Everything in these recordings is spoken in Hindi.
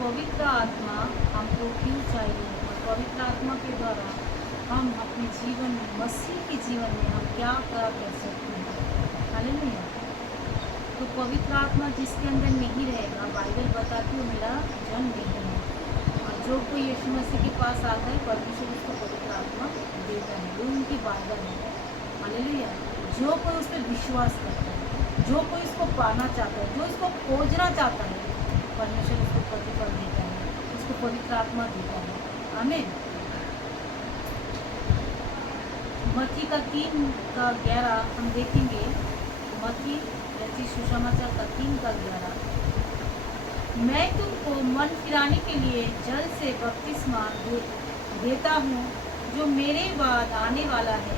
पवित्र आत्मा हमको क्यों चाहिए और पवित्र आत्मा के द्वारा हम अपने जीवन में, मसीह के जीवन में हम क्या क्या कर सकते हैं। हालेलुया। तो पवित्र आत्मा जिसके अंदर नहीं रहेगा, बाइबल बताती है मेरा जन नहीं है। और जो कोई यीशु मसीह के पास आता है, परमेश्वर उसको पवित्र आत्मा देता है। वो उनकी वायदा है। हालेलुया। जो कोई उस पर विश्वास करता है, जो कोई उसको पाना चाहता है, जो उसको खोजना चाहता है, परमेश्वर उसको प्रतिफल देता है, उसको पवित्र आत्मा देता है। आमीन। मत्ती का 3:11 हम देखेंगे। मत्ती जैसी सुसमाचार का 3:11, मैं तुमको मन फिराने के लिए जल से बपतिस्मा देता हूँ। जो मेरे बाद आने वाला है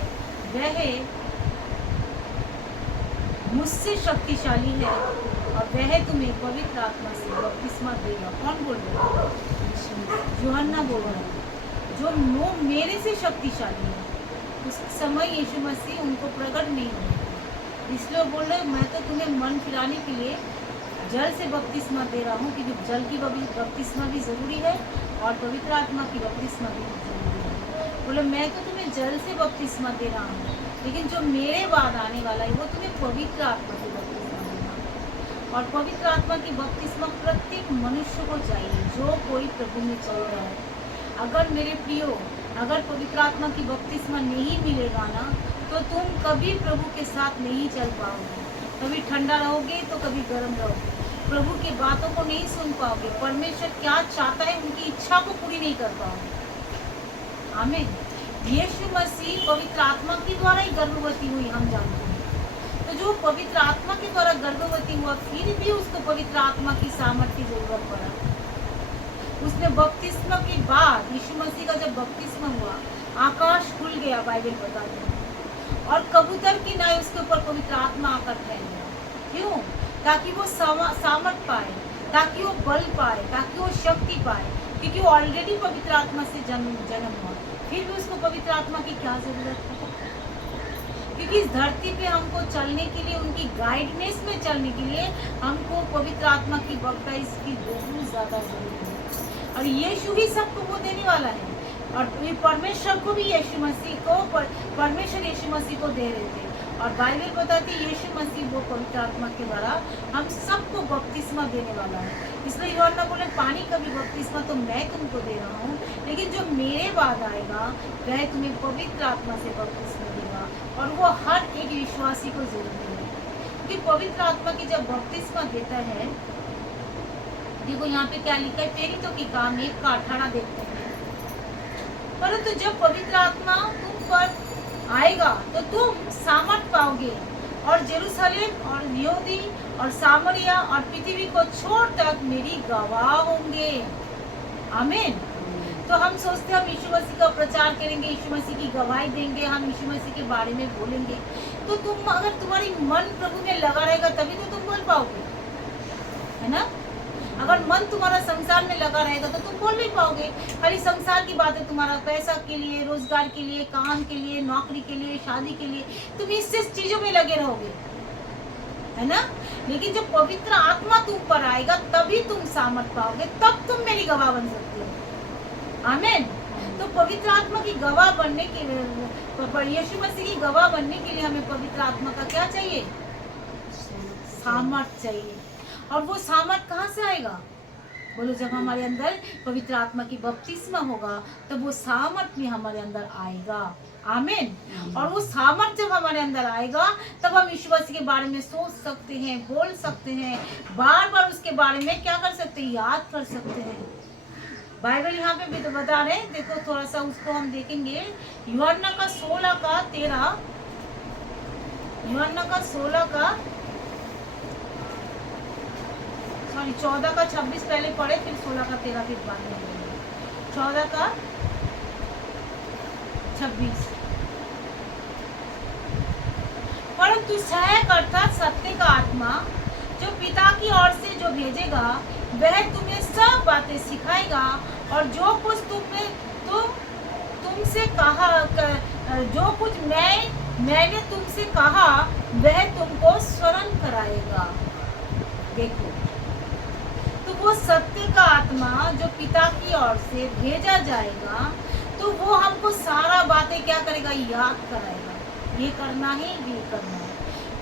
वह मुझसे शक्तिशाली है और वह तुम्हें पवित्र आत्मा से बपतिस्मा देगा। कौन बोल रहा है? यूहन्ना बोल रहा है। जो मेरे से शक्तिशाली है। उस समय यीशु मसीह उनको प्रकट नहीं हुए, इसलिए बोल रहे मैं तो तुम्हें मन फिराने के लिए जल से बपतिस्मा दे रहा हूँ, क्योंकि जल की बपतिस्मा भी ज़रूरी है और पवित्र आत्मा की बपतिस्मा भी ज़रूरी है। बोले मैं तो तुम्हें जल से बपतिस्मा दे रहा हूँ, लेकिन जो मेरे बाद आने वाला है वो तुम्हें पवित्र आत्मा से बपतिस्मा देगा। और पवित्र आत्मा की बपतिस्मा प्रत्येक मनुष्य को चाहिए जो कोई प्रभु में चल रहा है। अगर मेरे प्रियो, अगर पवित्र आत्मा की बपतिस्मा नहीं मिलेगा ना, तो तुम कभी प्रभु के साथ नहीं चल पाओगे। कभी ठंडा रहोगे तो कभी गर्म रहोगे, प्रभु की बातों को नहीं सुन पाओगे, परमेश्वर क्या चाहता है उनकी इच्छा को पूरी नहीं कर पाओगे। आमीन। यीशु मसीह पवित्र आत्मा के द्वारा ही गर्भवती हुई, हम जानते हैं। तो जो पवित्र आत्मा के द्वारा गर्भवती हुआ, फिर भी उसको पवित्र आत्मा की सामर्थ्य की जरूरत पड़ा। उसने बपतिस्मा के बाद, यीशु मसीह का जब बपतिस्मा हुआ, आकाश खुल गया, बाइबल बताते हैं, और कबूतर की नाई उसके ऊपर पवित्र आत्मा आकर फैल गया। क्यों? ताकि वो सामर्थ पाए, ताकि वो बल पाए, ताकि वो शक्ति पाए, क्योंकि वो ऑलरेडी पवित्र आत्मा से जन्म हुआ। फिर भी उसको पवित्र आत्मा की क्या जरूरत है? क्योंकि इस धरती पे हमको चलने के लिए, उनकी गाइडनेस में चलने के लिए हमको पवित्र आत्मा की बपटाइज की बहुत ज़्यादा जरूरत है। और यीशु ही सबको वो देने वाला है। और परमेश्वर को भी यीशु मसीह को, परमेश्वर यीशु मसीह को दे रहे थे। और बाइबल बताती है यीशु मसीह वो पवित्र आत्मा के द्वारा हम सबको बपतिस्मा देने वाला है। इसलिए यूहन्ना बोले पानी का भी बपतिस्मा तो मैं तुमको दे रहा हूँ, लेकिन जो मेरे बाद आएगा वह तुम्हें पवित्र आत्मा से बपतिस्मा देगा। और वो हर एक विश्वासी को जरूरी है, क्योंकि पवित्र आत्मा की जब बपतिस्मा देता है, देखो यहाँ पे क्या लिखा है, प्रेरितों की काम 1:18 देखते हैं। परंतु जब पवित्र आत्मा तुम पर आएगा तो तुम सामर्थ पाओगे और जेरूशलेम और यहूदी और सामरिया और पृथ्वी को छोड़ तक मेरी गवाह होंगे। आमीन। तो हम सोचते हैं हम यीशु मसीह का प्रचार करेंगे, यीशु मसीह की गवाही देंगे, हम यीशु मसीह के बारे में बोलेंगे, तो तुम अगर तुम्हारी मन प्रभु में लगा रहेगा तभी तो तुम बोल पाओगे, है ना। अगर मन तुम्हारा संसार में लगा रहेगा तो तुम बोल नहीं पाओगे। खाली संसार की बातें, तुम्हारा पैसा के लिए, रोजगार के लिए, काम के लिए, नौकरी के लिए, शादी के लिए, तुम इससे चीजों में लगे रहोगे, है ना। लेकिन जब पवित्र आत्मा तुम पर आएगा तभी तुम सामर्थ पाओगे, तब तुम मेरी गवाह बन सकते हो। आमीन। तो पवित्र आत्मा की गवाह बनने के लिए, यीशु मसीह की गवाह बनने के लिए हमें पवित्र आत्मा का क्या चाहिए? सामर्थ चाहिए। और वो सामर्थ कहाँ से आएगा? बोलो, जब हमारे अंदर पवित्र आत्मा की बपतिस्मा होगा तब वो सामर्थ भी हमारे अंदर आएगा। आमीन। और वो सामर्थ जब हमारे अंदर आएगा तब हम यीशु मसीह के बारे में सोच सकते हैं, बोल सकते हैं, बार बार उसके बारे में क्या कर सकते हैं? याद कर सकते हैं। बाइबल यहाँ पे भी तो बता रहे हैं, देखो थोड़ा सा उसको हम देखेंगे। यूहन्ना का 16:13, यूहन्ना का 14:26 पहले पढ़े, फिर 16:13 फिर बाद में। 14:26, परंतु सहायक अर्थात सत्य का आत्मा जो पिता की ओर से जो भेजेगा वह तुम्हें सब बातें सिखाएगा और जो कुछ तुमसे कहा, जो कुछ मैंने तुमसे कहा वह तुमको स्मरण कराएगा। देखो, तो वो वो सत्य का आत्मा जो पिता की ओर से भेजा जाएगा, तो वो हमको सारा बातें क्या करेगा, याद कराएगा, ये करना है, ये करना है।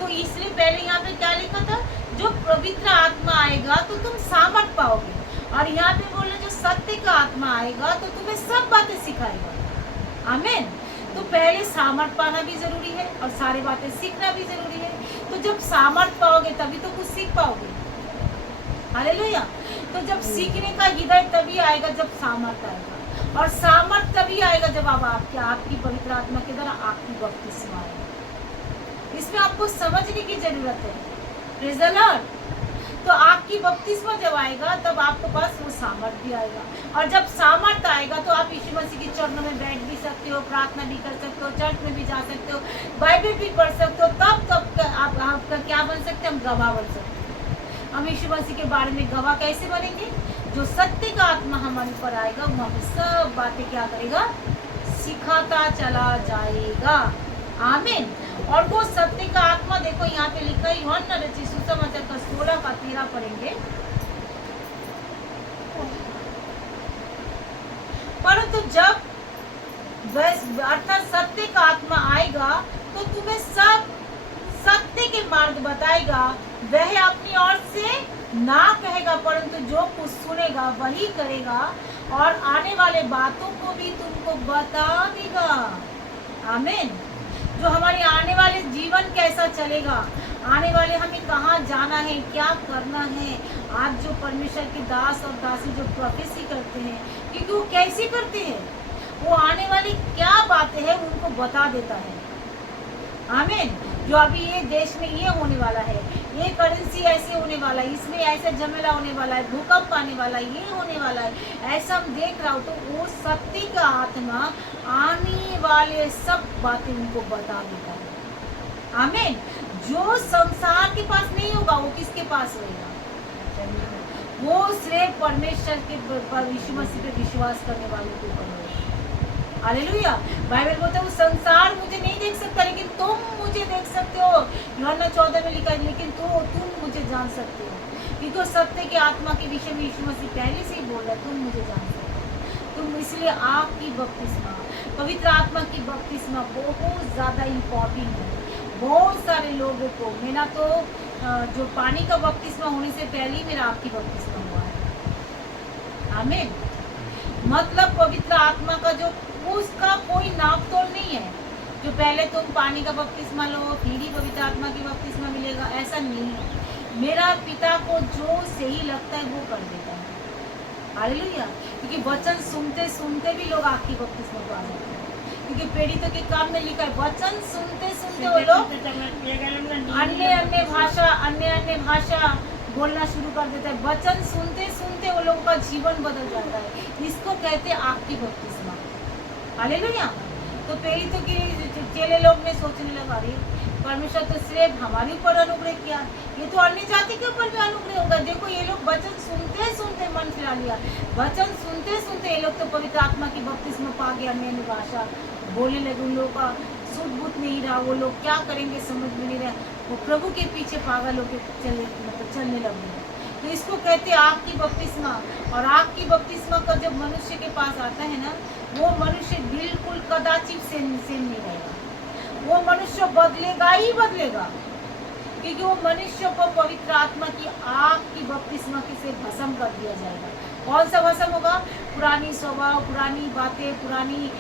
तो इसलिए पहले यहाँ पे क्या लिखा था, जो पवित्र आत्मा आएगा तो तुम सामर्थ पाओगे, और यहाँ पे बोले जो सत्य का आत्मा आएगा तो तुम्हें सब बातें सिखाएगा। आमीन। तो पहले सामर्थ पाना भी जरूरी है और सारी बातें सीखना भी जरूरी है। तो जब सामर्थ पाओगे तभी तो कुछ सीख पाओगे। हालेलुया। तो जब सीखने का हृदय तभी आएगा जब सामर्थ आएगा, और सामर्थ तभी आएगा जब आपकी पवित्र आत्मा के द्वारा आपकी बपतिस्मा आएगा। इसमें आपको समझने की जरूरत है। Praise the Lord. तो आपकी बपतिस्मा जब आएगा तब आपके पास वो सामर्थ भी आएगा, और जब सामर्थ आएगा तो आप यीशु मसीह के चरणों में बैठ भी सकते हो, प्रार्थना भी कर सकते हो, चर्च में भी जा सकते हो, बाइबल भी पढ़ सकते हो। तब आपका क्या बन सकते हैं, हम गवाह बन सकते हैं। हम यीशु मसीह के बारे में गवाह कैसे बनेंगे, जो सत्य का आत्मा हमारे ऊपर आएगा वो हमें सब बातें क्या करेगा, सिखाता चला जाएगा। आमीन। और वो सत्य का आत्मा, देखो यहाँ पे लिखा है, यूहन्ना रचित सुसमाचार का 16 पढ़ेंगे। परंतु जब अर्थात सत्य का आत्मा आएगा तो तुम्हें सब सत्य के मार्ग बताएगा। वह अपनी ओर से ना कहेगा, परंतु जो कुछ सुनेगा वही करेगा, और आने वाले बातों को भी तुमको बता देगा। आमीन। जो हमारे आने वाले जीवन कैसा चलेगा, आने वाले हमें कहाँ जाना है, क्या करना है। आज जो परमेश्वर के दास और दासी जो प्रोफेसी करते हैं, क्योंकि वो कैसे करते हैं, वो आने वाली क्या बातें हैं उनको बता देता है। आमीन। जो अभी ये देश में ये होने वाला है, ये करेंसी ऐसे होने वाला है, इसमें ऐसा झमेला होने वाला है, भूकंप आने वाला है, ये होने वाला है, ऐसा हम देख रहा हूँ। तो वो सत्य का आत्मा आने वाले सब बातें उनको बता देता है। आमीन। जो संसार के पास नहीं होगा वो किसके पास होगा, वो सिर्फ परमेश्वर के यीशु मसीह पे विश्वास करने वालों के ऊपर होगा। हालेलुया। बाइबल बोलता है वो संसार मुझे नहीं देख सकता, लेकिन तुम मुझे देख सकते हो। यूहन्ना 14 में लिखा है, लेकिन तुम मुझे जान सकते हो, क्योंकि वो सत्य के आत्मा के विषय में यीशु मसीह पहले से ही बोल रहा है, तुम मुझे जान सकते हो। तुम इसलिए आपकी बपतिस्मा, पवित्र आत्मा की बपतिस्मा बहुत ज़्यादा इम्पोर्टेंट है। बहुत सारे लोगों को, मेरा तो जो पानी का बपतिस्मा होने से पहले ही मेरा आपकी बपतिस्मा हुआ है। आमीन। मतलब पवित्र आत्मा का जो उसका कोई नाप तोल नहीं है, जो पहले तुम पानी का बपतिस्मा लो फिर ही पवित्र आत्मा की बपतिस्मा मिलेगा, ऐसा नहीं है। मेरा पिता को जो सही लगता है वो कर देता है। हालेलुया। क्योंकि वचन सुनते सुनते भी लोग आपकी बपतिस्मा को आ जाते हैं, क्योंकि प्रेरितों के काम में लिखा है, वचन सुनते सुनते वो लोग अन्य भाषा बोलना शुरू कर देता है। वचन सुनते सुनते वो लोगों का जीवन बदल जाता है। इसको कहते हैं आपकी बपतिस्मा। हालेलुया। तो प्रेरितों के चेले लोग ने सोचने लगा, अरे परमेश्वर तो सिर्फ हमारे ऊपर अनुग्रह किया, ये तो अन्य जाति के ऊपर भी अनुग्रह होगा। देखो ये लोग वचन सुनते सुनते मन फिरा लिया, वचन सुनते सुनते ये लोग तो पवित्र आत्मा की बपतिस्मा पा गया, अन्य भाषा बोलने लगे। उन लोगों का सूझ बूझ नहीं रहा, वो लोग क्या करेंगे समझ में नहीं रहा, वो प्रभु के पीछे पागल होकर चलने लगे। तो इसको कहते हैं आपकी बपतिस्मा। और आपकी बपतिस्मा का जब मनुष्य के पास आता है ना, वो मनुष्य बिल्कुल कदाचित सेम नहीं रहेगा, वो मनुष्य बदलेगा ही बदलेगा, क्योंकि वो मनुष्य को पवित्र आत्मा की आग की बपतिस्मा से भस्म कर दिया जाएगा। कौन सा भस्म होगा, पुरानी स्वभाव, पुरानी बातें, पुरानी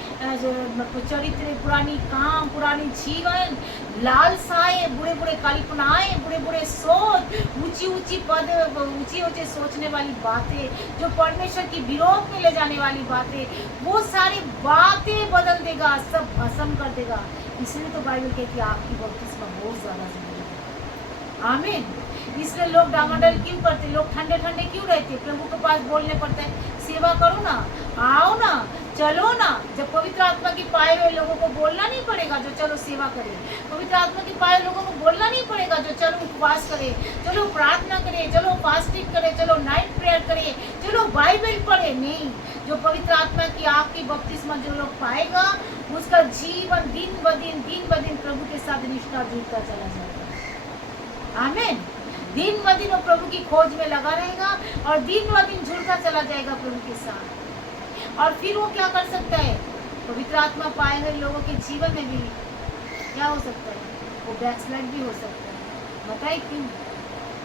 चरित्र, पुरानी काम, पुरानी जीवन, लालसाएं, बुरे बुरे कल्पनाएं, बुरे बुरे सोच, ऊंची ऊंची पद, ऊंचे सोचने वाली बातें, जो परमेश्वर की विरोध में ले जाने वाली बातें, वो सारी बातें बदल देगा, सब भस्म कर देगा। इसलिए तो बाइबल कहती है आपकी बपतिस्मा बहुत ज़्यादा जरूरी है। आमीन। इसलिए लोग डामाडोल क्यों करते, लोग ठंडे ठंडे क्यों रहते, प्रभु के पास बोलने पड़ता है, सेवा करो ना, आओ ना, चलो ना। जब पवित्र आत्मा की पाए हुए लोगों को बोलना नहीं पड़ेगा जो चलो सेवा करें, पवित्र आत्मा की पाए लोगों को बोलना नहीं पड़ेगा जो चलो उपवास करें, चलो प्रार्थना करें, चलो फास्टिंग करें, चलो नाइट प्रेयर करें, चलो बाइबल पढ़े। नहीं, जो पवित्र आत्मा की आपकी बपतिस्मा जो लोग पाएगा, उसका जीवन दिन ब दिन प्रभु के साथ निष्ठा जुड़ता चला जाएगा। आमीन। दिन ब दिन वो प्रभु की खोज में लगा रहेगा और दिन ब दिन जुड़ता चला जाएगा प्रभु के साथ। और फिर वो क्या कर सकता है, पवित्र आत्मा पाए हुए लोगों के जीवन में भी क्या हो सकता है, वो बैकस्लाइड भी हो सकता है। बताए क्यों?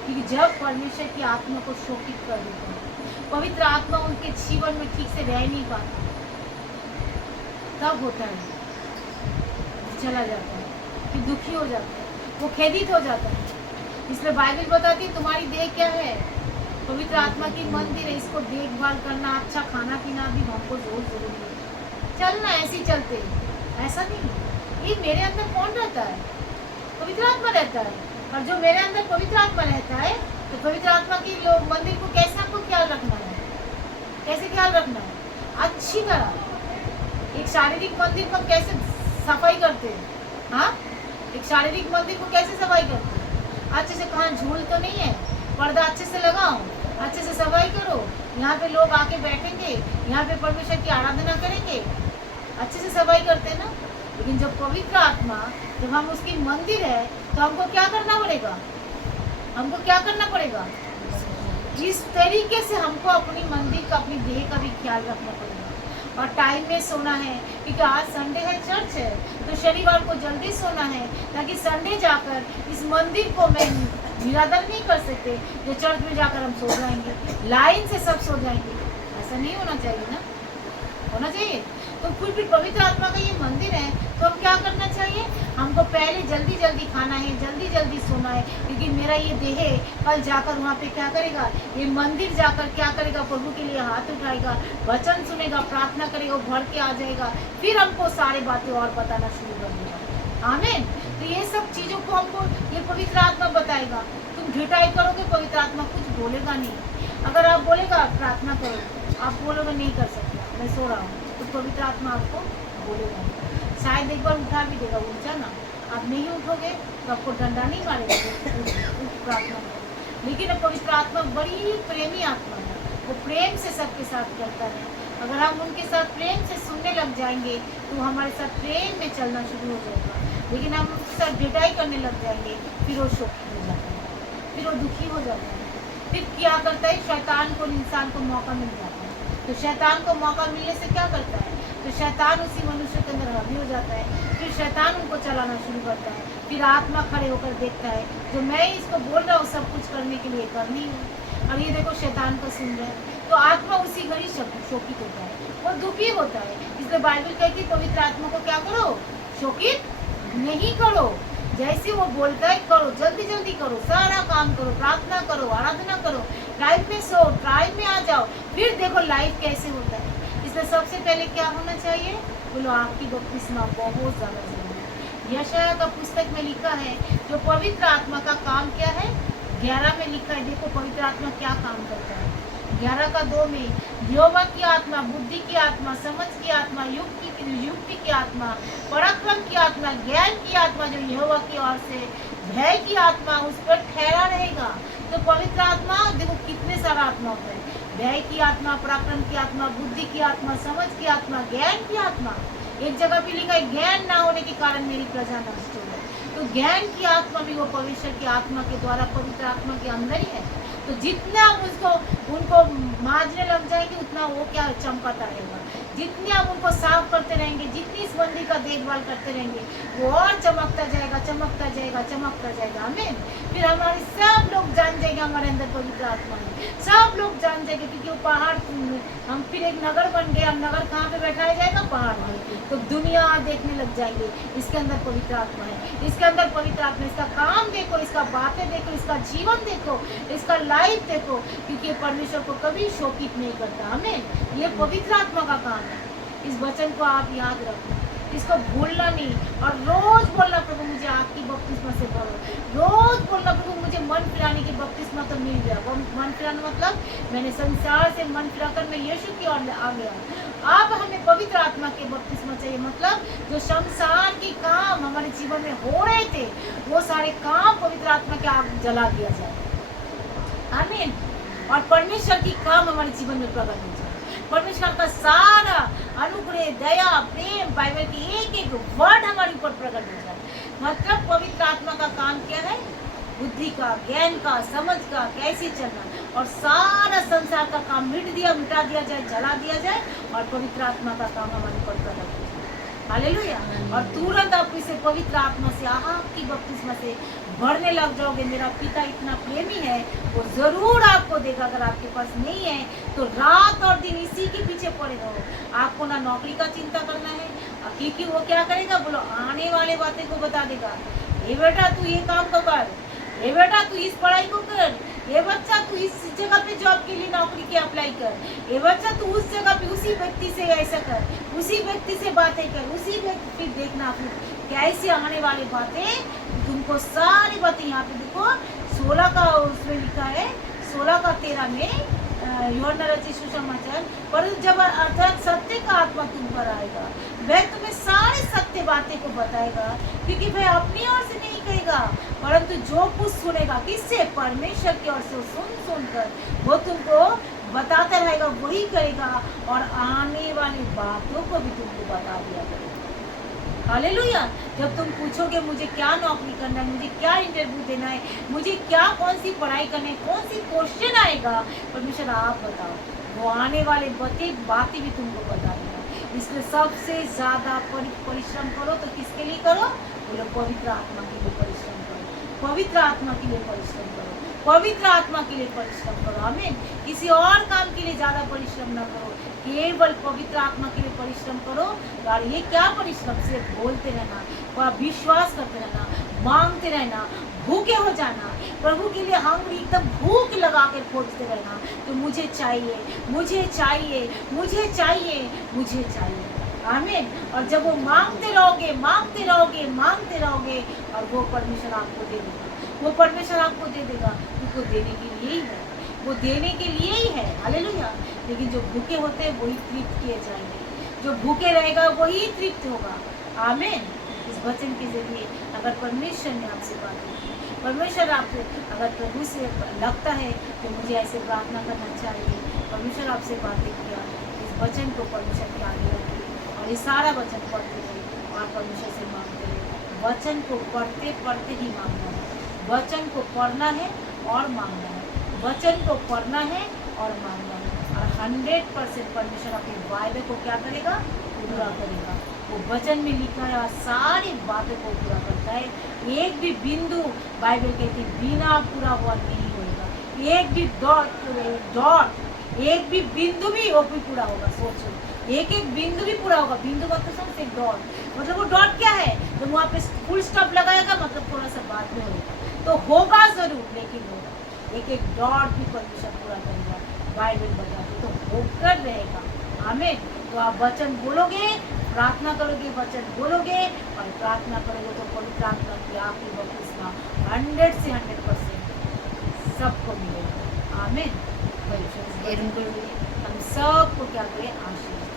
क्योंकि जब परमेश्वर की आत्मा को शोकित कर देता है, पवित्र आत्मा उनके जीवन में ठीक से रह नहीं पाता, तब होता है चला जाता है, फिर दुखी हो जाता है, वो खेदित हो जाता है। इसलिए बाइबल बताती है तुम्हारी देह क्या है, पवित्र आत्मा की मंदिर है, इसको देखभाल करना, अच्छा खाना पीना भी हमको जरूरी है। चलना ऐसे ही चलते, ऐसा नहीं। ये मेरे अंदर कौन रहता है, पवित्र आत्मा रहता है। और जो मेरे अंदर पवित्र आत्मा रहता है, तो पवित्र आत्मा की लोग मंदिर को कैसे आपको ख्याल रखना है, कैसे ख्याल रखना है, अच्छी तरह। एक शारीरिक मंदिर को कैसे सफाई करते हैं, हाँ, एक शारीरिक मंदिर को कैसे सफाई करते हैं, अच्छे से, कहाँ झूल तो नहीं है, पर्दा अच्छे से लगाओ, अच्छे से सफाई करो, यहाँ पे लोग आके बैठेंगे, यहाँ पे परमेश्वर की आराधना करेंगे, अच्छे से सफाई करते हैं ना। लेकिन जब पवित्र आत्मा, जब हम उसकी मंदिर है, तो हमको क्या करना पड़ेगा, हमको क्या करना पड़ेगा, इस तरीके से हमको अपनी मंदिर का, अपनी देह का भी ख्याल रखना पड़ेगा। और टाइम में सोना है, क्योंकि आज संडे है, चर्च है, तो शनिवार को जल्दी सोना है, ताकि संडे जाकर इस मंदिर को मैं निरादर नहीं कर सकते, जो चर्च में जाकर हम सो जाएंगे, लाइन से सब सो जाएंगे। ऐसा नहीं होना चाहिए ना, होना चाहिए। तो फिर पवित्र आत्मा का ये मंदिर है, तो हम क्या करना चाहिए, हमको पहले जल्दी जल्दी खाना है, जल्दी जल्दी सोना है, क्योंकि मेरा ये देह कल जाकर वहाँ पे क्या करेगा, ये मंदिर जाकर क्या करेगा, प्रभु के लिए हाथ उठाएगा, वचन सुनेगा, प्रार्थना करेगा, भर के आ जाएगा, फिर हमको सारी बातें और बताना शुरू कर देगा। आमीन। तो ये सब चीज़ों को हमको ये पवित्र आत्मा बताएगा। तुम ढिठाई करोगे, पवित्र आत्मा कुछ बोलेगा नहीं। अगर आप बोलेगा प्रार्थना करो, आप बोलोगे नहीं कर सकते, मैं सो रहा हूँ, तो पवित्र आत्मा आपको बोलेगा, शायद एक बार उठा भी देगा, उठ जाना, आप नहीं उठोगे तो आपको डंडा नहीं मारेगा, प्रार्थना करो। लेकिन पवित्र आत्मा बड़ी प्रेमी आत्मा है, वो प्रेम से सबके साथ करता है। अगर हम उनके साथ प्रेम से सुनने लग जाएंगे, तो हमारे साथ प्रेम में चलना शुरू हो जाएगा। लेकिन हम उनके साथ ढिठाई करने लग जाएंगे, फिर वो शोकित हो जाता है, फिर वो दुखी हो जाता है। फिर क्या करता है, शैतान को, इंसान को मौका मिल जाता है। तो शैतान को मौका मिलने से क्या करता है, तो शैतान उसी मनुष्य के अंदर हावी हो जाता है, फिर शैतान उनको चलाना शुरू करता है। फिर आत्मा खड़े होकर देखता है, जो मैं इसको बोल रहा हूँ सब कुछ करने के लिए करनी है, अब ये देखो शैतान को सुन रहा है, तो आत्मा उसी घड़ी शोकित होता है, वो दुखी होता है। इसलिए बाइबल कहती है पवित्र आत्मा को क्या करो, शोकित नहीं करो, जैसे वो बोलता है करो, जल्दी जल्दी करो, सारा काम करो, प्रार्थना करो, आराधना करो, टाइम में सो, टाइम में आ जाओ, फिर देखो लाइफ कैसे होता है। इसमें सबसे पहले क्या होना चाहिए, बोलो आपकी बपतिस्मा बहुत ज़्यादा जरूरी है। यशाया का पुस्तक में लिखा है, जो पवित्र आत्मा का काम क्या है, 11 में लिखा है, देखो पवित्र आत्मा क्या काम करता है। 11:2 में यहोवा की आत्मा, बुद्धि की आत्मा, समझ की आत्मा, युक्ति की आत्मा, पराक्रम की आत्मा, ज्ञान की आत्मा, जो यहोवा की ओर से, भय की आत्मा उस पर ठहरा रहेगा। तो पवित्र आत्मा देखो कितने सारा आत्मा होता है, भय की आत्मा, पराक्रम की आत्मा, बुद्धि की आत्मा, समझ की आत्मा, ज्ञान की आत्मा। एक जगह पे लिखा है ज्ञान ना होने के कारण मेरी प्रजा नष्ट हो गई। तो ज्ञान की आत्मा भी वो पवित्र की आत्मा के द्वारा, पवित्र आत्मा के अंदर ही है। तो जितना हम उनको मांझने लग जाएंगे, उतना वो क्या चमकाता रहेगा। जितने आप उनको साफ करते रहेंगे, जितनी इस मंदिर का देखभाल करते रहेंगे, वो और चमकता जाएगा, चमकता जाएगा, चमकता जाएगा। आमीन। फिर हमारे सब लोग जान जाएंगे हमारे अंदर पवित्र आत्मा है, सब लोग जान जाएंगे, क्योंकि वो पहाड़, हम फिर एक नगर बन गए। हम नगर कहाँ पे बैठाया जाएगा, पहाड़ में, तो दुनिया देखने लग जाएंगे इसके अंदर पवित्र आत्मा है, इसके अंदर पवित्र आत्मा, इसका काम देखो, इसका बातें देखो, इसका जीवन देखो, इसका लाइफ देखो, क्योंकि परमेश्वर को कभी शोकित नहीं करता। हमें ये पवित्र आत्मा का काम है। इस वचन को आप याद रखो, इसको भूलना नहीं, और रोज बोलना प्रभु मुझे आपकी बपतिस्मा से भरो, रोज बोलना प्रभु मुझे मन फिराने की बपतिस्मा तो मिल गया। वो मन फिराना मतलब मैंने संसार से मन फिराकर मैं यीशु की ओर आ गया, अब हमें पवित्र आत्मा के बपतिस्मा चाहिए। मतलब जो संसार के काम हमारे जीवन में हो रहे थे, वो सारे काम पवित्र आत्मा के आग जला दिया जाए। आमीन। और परमेश्वर की काम हमारे जीवन में प्रकट हो जाए, परमेश्वर का सारा अनुग्रह, दया, प्रेम, बाइबल की एक एक वर्ड हमारे ऊपर प्रकट हो जाए। मतलब पवित्र आत्मा का काम क्या है, बुद्धि का, ज्ञान का, समझ का, कैसे चलना, और सारा संसार का काम मिटा दिया जाए, जला दिया जाए, और पवित्र आत्मा का काम हमारे ऊपर प्रकट हो जाए। हालेलुया। और तुरंत आप इसे पवित्र आत्मा से, आपकी बपतिस्मा से भरने लग जाओगे। मेरा पिता इतना प्रेमी है, वो जरूर आपको देगा। अगर आपके पास नहीं है तो रात और दिन इसी के पीछे पड़े रहो। आपको ना नौकरी का चिंता करना है, क्योंकि वो क्या करेगा, बोलो, आने वाले बातें को बता देगा। ये बेटा तू ये काम को कर, ये बेटा तू इस पढ़ाई को कर, ये बच्चा तू इस जगह पे जॉब के लिए नौकरी के अप्लाई कर, ये बच्चा तू उस जगह पे उसी व्यक्ति से ऐसा कर, उसी व्यक्ति से बातें कर, उसी व्यक्ति फिर देखना फिर कैसे आने वाली बातें, तुमको सारी बातें यहाँ पे देखो 16 का उसमें लिखा है, 16 का 13 में यूहन्ना रचित सुसमाचार, पर जब अर्थात सत्य का आत्मा तुम पर आएगा, वह तुम्हें सारे सत्य बातें को बताएगा, क्योंकि वह अपनी ओर से नहीं कहेगा, परंतु जो कुछ सुनेगा किससे, परमेश्वर की ओर से सुनकर वो तुमको बताता रहेगा, वही करेगा, और आने वाली बातों को भी तुमको बता दिया करेगा। हालेलुया। जब तुम पूछोगे मुझे क्या नौकरी करना है, मुझे क्या इंटरव्यू देना है, मुझे क्या कौन सी पढ़ाई करनी है, कौन सी क्वेश्चन आएगा, परमेश्वर आप बताओ, वो आने वाले बातें भी तुमको बता देगा। इसलिए सबसे ज्यादा परिश्रम करो तो किसके लिए करो, बोलो पवित्र आत्मा के लिए परिश्रम करो, पवित्र आत्मा के लिए परिश्रम करो, पवित्र आत्मा के लिए परिश्रम करो। आमीन। किसी और काम के लिए ज्यादा परिश्रम ना करो, केवल पवित्र आत्मा के लिए परिश्रम करो। और ये क्या परिश्रम, सिर्फ बोलते रहना, विश्वास करते रहना, मांगते रहना, भूखे हो जाना, प्रभु के लिए हम एकदम भूख लगा कर खोजते रहना, तो मुझे चाहिए, मुझे चाहिए, मुझे चाहिए, मुझे चाहिए। आमीन। और जब वो मांगते रहोगे, मांगते रहोगे, मांगते रहोगे, और वो परमेश्वर आपको दे देगा, वो परमेश्वर आपको दे देगा, क्योंकि देने के लिए ही है, वो देने के लिए ही है। हालेलुया। लेकिन जो भूखे होते हैं वही तृप्त किए जाएंगे, जो भूखे रहेगा वही तृप्त होगा। आमीन। इस वचन के जरिए अगर परमेश्वर ने आपसे बात की, परमेश्वर आपसे, अगर प्रभु से लगता है तो मुझे ऐसे प्रार्थना करना चाहिए, परमेश्वर आपसे बातें किया, इस वचन को परमेश्वर के आगे रखिए, और ये सारा वचन पढ़ते रहिए और परमेश्वर से मांगते रहिए। वचन को पढ़ते पढ़ते ही मांगना है, वचन को पढ़ना है और मांगना है, वचन को पढ़ना है और मांगना है, और 100% परमेश्वर अपने वायदे को क्या करेगा, पूरा करेगा। वो वचन में लिखा है सारी बातों को पूरा करता है। एक भी बिंदु, बाइबल कहती है, बिना पूरा हुआ नहीं होगा। एक भी डॉट, एक भी बिंदु भी वो भी पूरा होगा। सोचो, एक एक बिंदु भी पूरा होगा। बिंदु मतलब समझ, एक डॉट मतलब, वो डॉट क्या है, तो वहाँ पे फुल स्टॉप लगाएगा, मतलब थोड़ा सा बाद में होगा, तो होगा जरूर, लेकिन होगा। एक एक डॉट भी परमेश्वर पूरा करेगा, बाइबल बताते, तो होकर रहेगा। आमीन। तो आप वचन बोलोगे, प्रार्थना करोगे, वचन बोलोगे और प्रार्थना करोगे, तो पवित्र आत्मा की आपकी बपतिस्मा 100 से 100% सबको मिलेगा। आमीन। हम सबको क्या करें, आशीर्वाद।